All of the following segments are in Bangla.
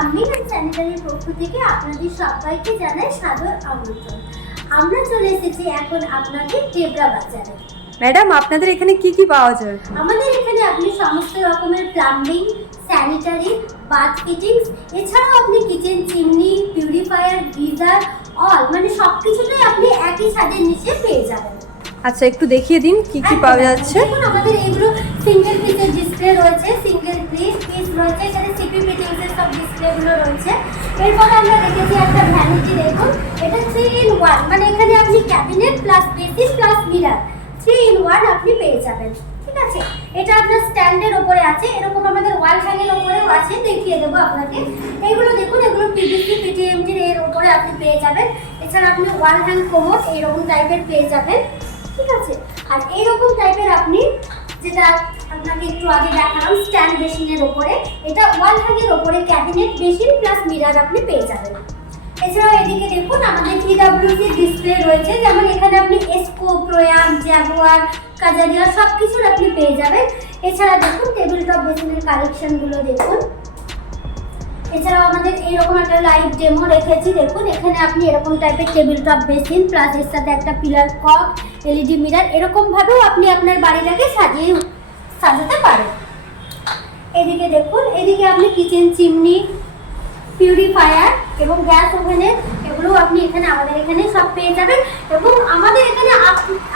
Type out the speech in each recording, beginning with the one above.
প্লাম্বিং এন্ড স্যানিটারির পক্ষ থেকে আপনাদের সবাইকে জানাই সাদর আমন্ত্রণ। আমরা চলে এসেছি এখন আপনাদের দেবরা বাজারে। ম্যাডাম, আপনাদের এখানে কি কি পাওয়া যায়? আমাদের এখানে আপনি সমস্ত রকমের প্লাম্বিং, স্যানিটারি, বাথ ফিটিংস, এছাড়াও আপনি kitchen chimney, purifier, geyser, all মানে সবকিছুটাই আপনি একই ছাদের নিচে পেয়ে যাবেন। আচ্ছা, একটু দেখিয়ে দিন কি কি পাওয়া যাচ্ছে। দেখুন আমাদের এইগুলো সিঙ্গেল পিসের ডিসপ্লে রয়েছে, সিঙ্গেল পিস রয়েছে, এখানে সিপি ফিটিংসের সব ডিসপ্লেগুলো রয়েছে। এরপরে আমরা দেখেছি একটা ভ্যানিটি, দেখুন এটা 3 in 1 মানে এখানে আপনি cabinet plus basis plus mirror 3 in 1 আপনি পেয়ে যাবেন। ঠিক আছে, এটা আপনার স্ট্যান্ডের উপরে আছে, এরকম আমাদের ওয়াল হ্যাঙ্গের উপরেও আছে, দেখিয়ে দেবো আপনাকে। এইগুলো দেখুন, এগুলো পিভিসি পিটিএমজির এর উপরে আপনি পেয়ে যাবেন। এছাড়া আপনি ওয়াল হ্যাঙ্গ কোমোড এইরকম টাইপের পেয়ে যাবেন। ঠিক আছে, আর এইরকম টাইপের আপনি যেটা আপনাকে একটু আগে দেখালাম স্ট্যান্ড বেসিনের উপরে, এটা ওয়াল হ্যাঙ্গের উপরে ক্যাবিনেট বেসিন প্লাস মিরর আপনি পেয়ে যাবেন। এছাড়াও এদিকে দেখুন আমাদের পিডব্লিউসি ডিসপ্লে রয়েছে, যেমন এখানে আপনি এসকো, প্রয়াম, জাগুয়ার, কাজারিয়া সব কিছুর আপনি পেয়ে যাবেন। এছাড়া দেখুন টেবিল টপ বেসিনের কালেকশনগুলো দেখুন। এছাড়াও আমাদের এইরকম একটা লাইভ ডেমো রেখেছি, দেখুন এখানে আপনি এরকম টাইপের টেবিল টপ বেসিন প্লাস এর সাথে একটা পিলার কক, এলইডি মিরর এরকম ভাবেও আপনি আপনার বাড়িটাকে সাজাতে পারেন। এদিকে দেখুন, এদিকে আপনি কিচেন চিমনি, পিউরিফায়ার এবং গ্যাস ওভেনের এগুলো আপনি এখানে আমাদের এখানে সব পেয়ে যাবেন। এবং আমাদের এখানে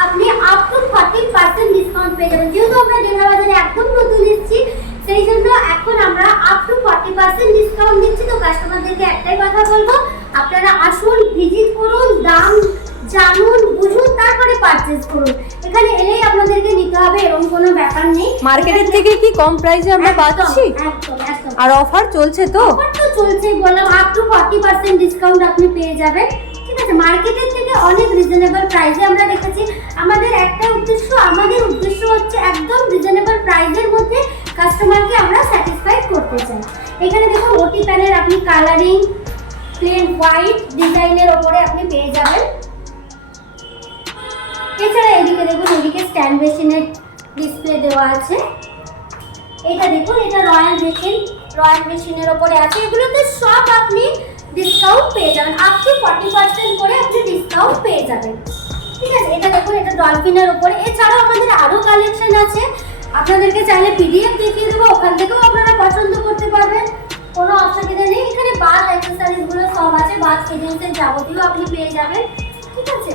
আপনি আপ টু 40% ডিসকাউন্ট পেয়ে যাবেন। যেহেতু আমরা দেবরা বাজারে একদম নতুন এসেছি, সেই জন্য এখন আমরা আপ টু 40% ডিসকাউন্ট দিচ্ছি। তো কাস্টমারদেরকে একটাই কথা বলবো, আপনারা আসুন, ভিজিট করুন, দাম জানুন, বুঝুন, তারপরে পারচেজ করুন। এখানে এলেই আপনাদেরকে নিতে হবে এরকম কোনো ব্যাপার নেই। মার্কেটের থেকে কি কম প্রাইসে আমরা পাচ্ছি? একদম একদম। আর অফার চলছে তো? অফার তো চলছেই, বললাম আপ টু 40% ডিসকাউন্ট আপনি পেয়ে যাবেন। ঠিক আছে, মার্কেটের থেকে অনেক রিজনেবল প্রাইসে আমরা রেখেছি। আমাদের উদ্দেশ্য হচ্ছে একদম রিজনেবল প্রাইসের মধ্যে কাস্টমারকে আমরা স্যাটিসফাইড করতে চাই। এখানে দেখুন ওটি প্যানেল আপনি কালারিং প্লেন হোয়াইট ডিজাইনের ওপরে আপনি পেয়ে যাবেন। এছাড়া এদিকে দেখুন, এদিকে স্ট্যান্ড বেসিনের ডিসপ্লে দেওয়া আছে। এটা দেখুন, এটা রয়্যাল বেসিনের ওপরে আছে। এগুলোতে সব আপনি ডিসকাউন্ট পেয়ে যাবেন, আপ টু 40% করে আপনি ডিসকাউন্ট পেয়ে যাবেন। ঠিক আছে, এটা দেখুন, এটা ডলফিনের ওপরে। এছাড়াও আমাদের আরো কালেকশন আছে, আপনাদেরকে চাইলে পিডিএফ দেখিয়ে দেবো, ওখান থেকেও আপনারা পছন্দ করতে পারবেন, কোনো অসুবিধা নেই। এখানে বাথ অ্যাক্সেসরিজগুলো সব আছে, বাথ ফিটিংসের যাবতীয় আপনি পেয়ে যাবেন। ঠিক আছে,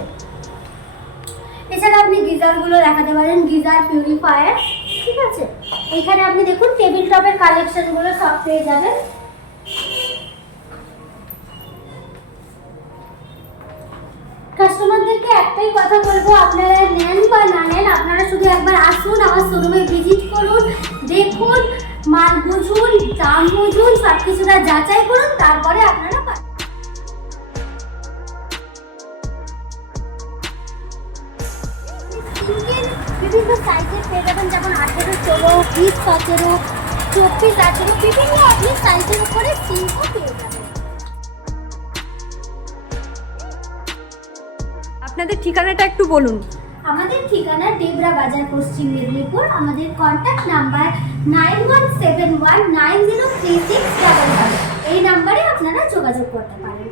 এছাড়া আপনি গিজারগুলো দেখাতে পারেন, গিজার, পিউরিফায়ার। ঠিক আছে, এখানে আপনি দেখুন টেবিল টপের কালেকশনগুলো সব পেয়ে যাবেন। কাস্টমারদেরকে একটাই কথা বলবো, আপনারা নেন বা না নেন, আপনারা শুধু একবার আসুন, আমার শোরুমে ভিজিট করুন, দেখুন, মাল বুঝুন, দাম বুঝুন, সব কিছুটা যাচাই করুন, তারপরে আপনারা পাবেন। বিভিন্ন সাইজের পেয়ে যাবেন, যেমন 18, 16, 20, 17, 24, 18 বিভিন্ন আপনি সাইজের উপরে সিঙ্কও পেয়ে যাবেন। আপনাদের ঠিকানাটা একটু বলুন। আমাদের ঠিকানা দেবরা বাজার, পশ্চিম মেদিনীপুর। আমাদের কন্ট্যাক্ট নাম্বার 9171903655। এই নাম্বারে আপনারা যোগাযোগ করতে পারেন।